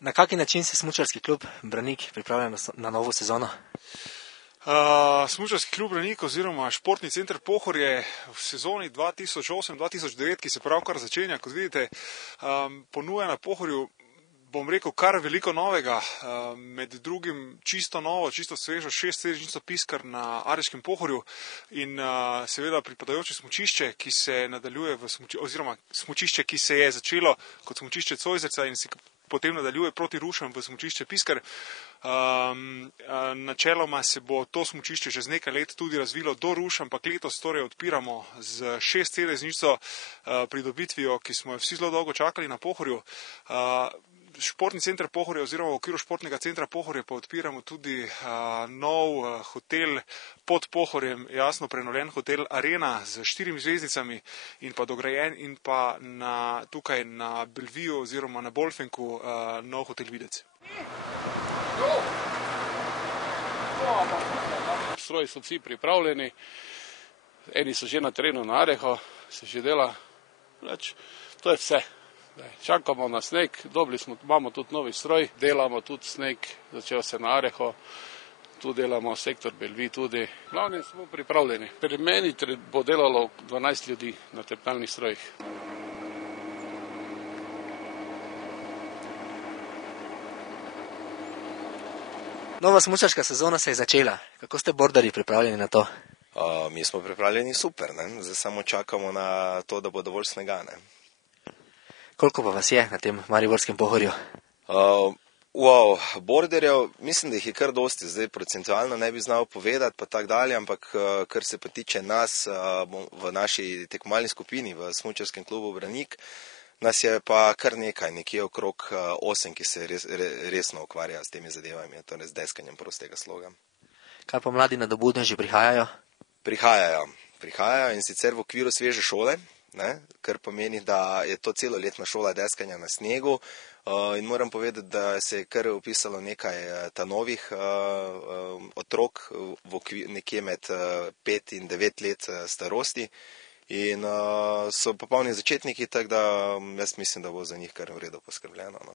Na kaki način se smučarski klub Branik pripravlja na novo sezono? Smučarski klub Branik oziroma Športni center Pohorje v sezoni 2008-2009, ki se pravkar začenja, kot vidite, ponuja na Pohorju, bom rekel, kar veliko novega, med drugim čisto novo, čisto svežo 6-sedežnico piskar na Areškem Pohorju in seveda pripadajoče smučišče, ki se nadaljuje oziroma smučišče, ki se je začelo kot smučišče Cojzerca in se potem nadaljuje proti Rušam v smučišče Piskar. Načeloma se bo to smučišče že z nekaj let tudi razvilo do Ruš, ampak letos torej odpiramo z 6-sedežnico pridobitvijo, ki smo jo vsi zelo dolgo čakali na Pohorju. Športni center Pohorje oziroma v okviru Športnega centra Pohorje pa odpiramo tudi nov hotel pod Pohorjem, jasno prenovljen hotel Arena z 4 zvezdicami in pa dograjen in pa tukaj na Belviju oziroma na Bolfenku nov hotel Videc. Stroji so vsi pripravljeni, eni so že na terenu na Areho, se že dela, to je vse. Čakamo na sneg, imamo tudi novi stroj, delamo tudi sneg, začel se na Areho, tu delamo sektor Belvi tudi. Glavni smo pripravljeni. Pri meni bo delalo 12 ljudi na tepalnih strojih. Nova smučarska sezona se je začela. Kako ste bordarji pripravljeni na to? Mi smo pripravljeni super, ne? Zdaj samo čakamo na to, da bo dovolj snega, ne? Koliko pa vas je na tem mariborskem Pohorju? Borderjev, mislim, da jih je kar dosti, zdaj procentualno ne bi znal povedati, pa tak dalje, ampak kar se pa tiče nas v naši tekmovalni skupini, v smučarskem klubu Branik, nas je pa kar nekje okrog 8, ki se resno ukvarja s temi zadevami, torej z deskanjem prostega sloga. Kaj pa mladi nadobudneži prihajajo? Prihajajo in sicer v okviru sveže šole, ne, kar pomeni, da je to celoletna šola deskanja na snegu in moram povedati, da se je kar upisalo nekaj novih otrok nekje med 5 in 9 let starosti in so popolni začetniki, tako da jaz mislim, da bo za njih kar v redu poskrbljeno. No.